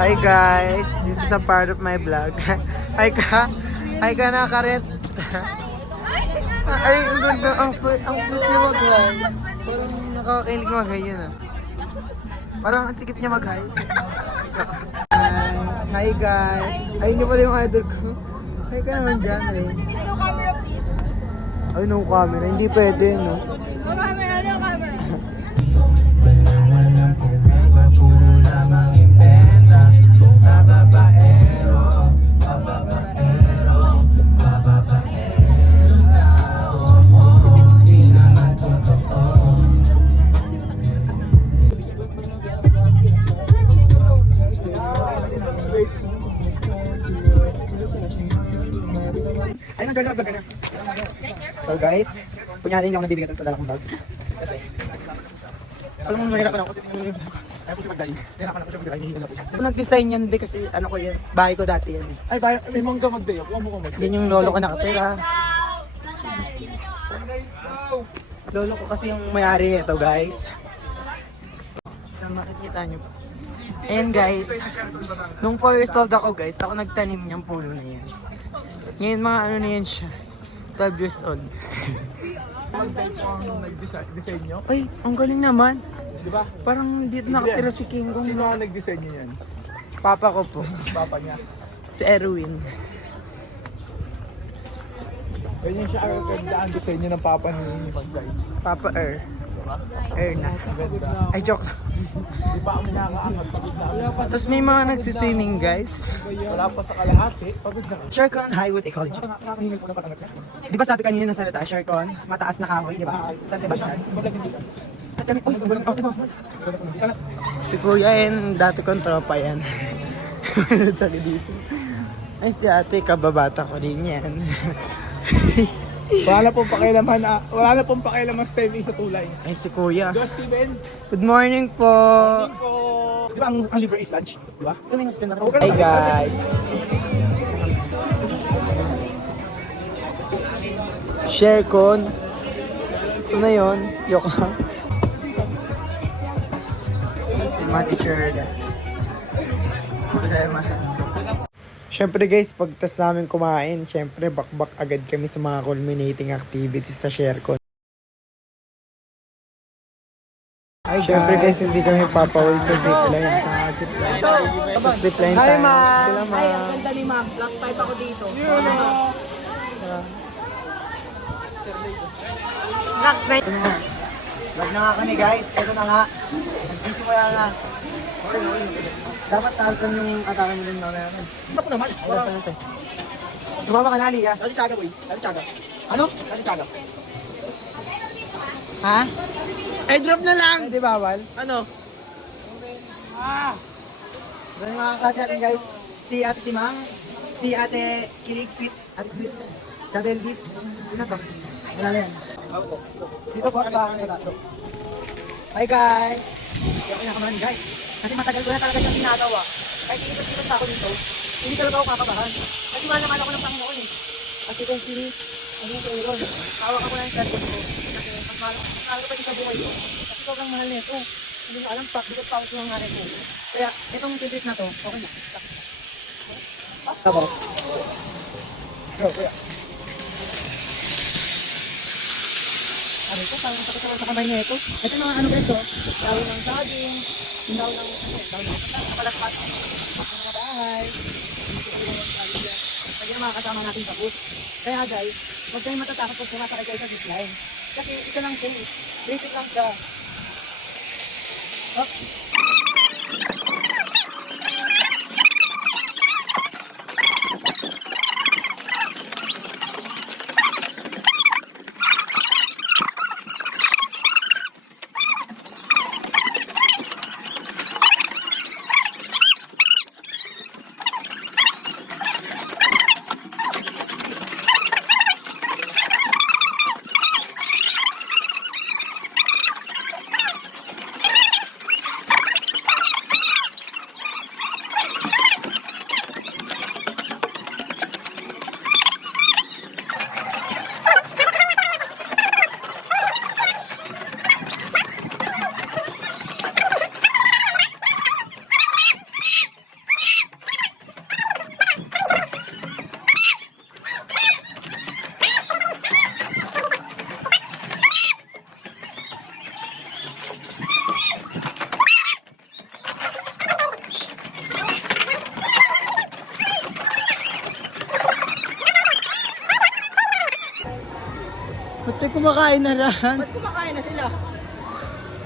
Hi guys, this is a part of my vlog. Hi ka, nakaret. Ay, ang ganda, ang sweet niya mag-hi. Parang nakakakilig mag-hi yun ah. Parang ang sikip niya mag-hi. Hi guys, ayun niyo pala yung idol ko. Hi ka naman dyan, Ray. No camera, please. Ay, no camera, hindi pwede, no? No camera, no camera. So guys, kunyari hindi ako nabibigyan ng dala kong bag. Alam mo, nahirapan ako kasi ayaw ko siya magdali. Nahirapan ako siya magdali, hindi ko siya. So nag-design yan, kasi ano ko yan, bahay ko dati yan. Ay, may mangga magdayo. Kuha mo ko magdayo. Yan yung lolo ko nakatira. Lolo ko kasi yung may-ari ito guys. So makikita nyo pa. Ayan guys, nung 4 years old ako guys, ako nagtanim niyang puno na yan. Ngayon mga ano na yan siya, 12 years old. Mag-type ang nag-design nyo? Ay, ang galing naman. Di ba? Parang dito nakatira si King Kong. Sino ang nag-design nyo yan? Papa ko po, Papa niya. si Erwin. Ganyan siya agad ang design nyo ng papa ni Magday. Papa na. Ay, joke. Di pa kami nakakaangat. Pagod na ako. Tapos may mga nagsiswimming guys. Wala pa sa kalahati. Pagod na ako. Shercon Highwood Ecology. Nakakahingal ko na patangat na. Di ba sabi kanina ng salita, Shercon, mataas na kahoy, di ba? San Sebastian. At kami, uy, walang out of Si Kuya yan, dati kong tropa yan. Tali dito. Ay, si ate, kababata ko din yan. Wala na pong pakialaman Stevie sa tulay. Ay, si Kuya. Go Steven! Good morning po! Di ba ang libre is lunch? Di ba? Hey guys! Shercon. Ito na yun. Yok lang. Mga teacher. Siyempre guys, pagtas namin kumain, siyempre bakbak agad kami sa mga culminating activities sa Shercon. Siyempre guys, hindi kami papawal sa zipline. Zipline Hi, time. ma'am. Sila, Ay, ang ganda ni ma'am. Plus 5 ako dito. Next night. Wag na nga kami guys, ito na nga. Nag-video mo na. Dapat tasan yung atake mo din mamaya. Ako naman. Sumama ka na, Liga. Dali Tiaga boy. Dali Tiaga. Ano? Dali Tiaga. Ha? Airdrop na lang! Hindi bawal. Ano? Doon mga klase natin guys. Si Ate Simang, si Ate Kilig Fit, Ate Fit, Double Beat. Ano to? Wala na yan. Dito po sa Tato. Hi guys! Kaya na kamaran guys. Kasi matagal ko na talaga siyang ginagawa. Kahit ikot-ikot pa ako dito, hindi talaga ako kakabahan. Kasi wala naman ako ng Panginoon eh. As you can see, ano yung Aaron. Hawak ako na yung cellphone ko. Kasi mas mahal ko pa din sa buhay ko. Kasi sobrang mahal nito. Hindi ko alam pa, bigot pa ako yung hanay ko. Kaya itong tidit na to, okay na. Tapos. Go, kuya. Ano ito? Parang sakit sa kamay niya ito. Ito mga ano guys, oh. Daw ng saging, daw ng palakpat. Mga bahay. Pwede na mga kasama natin sa bus. Kaya guys, huwag kayong matatakot kung sumasakay kayo sa zipline. Kasi ito lang siya eh. Basic lang siya. Oh. Ba't tayo kumakain na ran? Ba't kumakain na sila?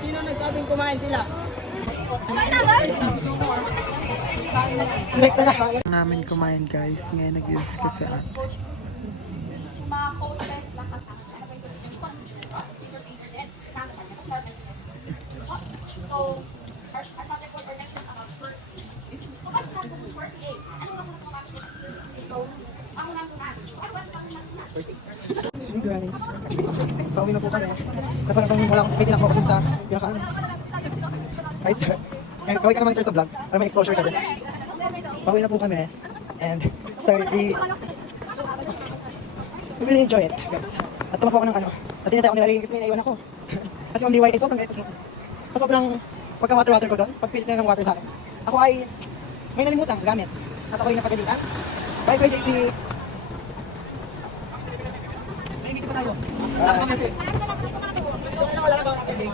Sino nagsabing kumain sila? Direct na na. Namin kumain guys. Ngayon nag-discuss si ate. Guys, pauwi na po kami. Napalagang wala akong pwede lang ako sa pinakaan. Guys, kaway ka naman sir sa vlog para may exposure ka din. Pauwi na po kami. And sorry, we really enjoy it, guys. At tumapo ako ng ano. At tinatay ako nilalagay kasi naiwan ako. Kasi kung DY, sobrang galit. Sobrang pagka-water ko doon, pagpilit na ng water sa akin. Ako ay may nalimutan gamit. At ako ay napagalitan. Bye, Kuya JC. Nainiti pa tayo. Wala ka ba?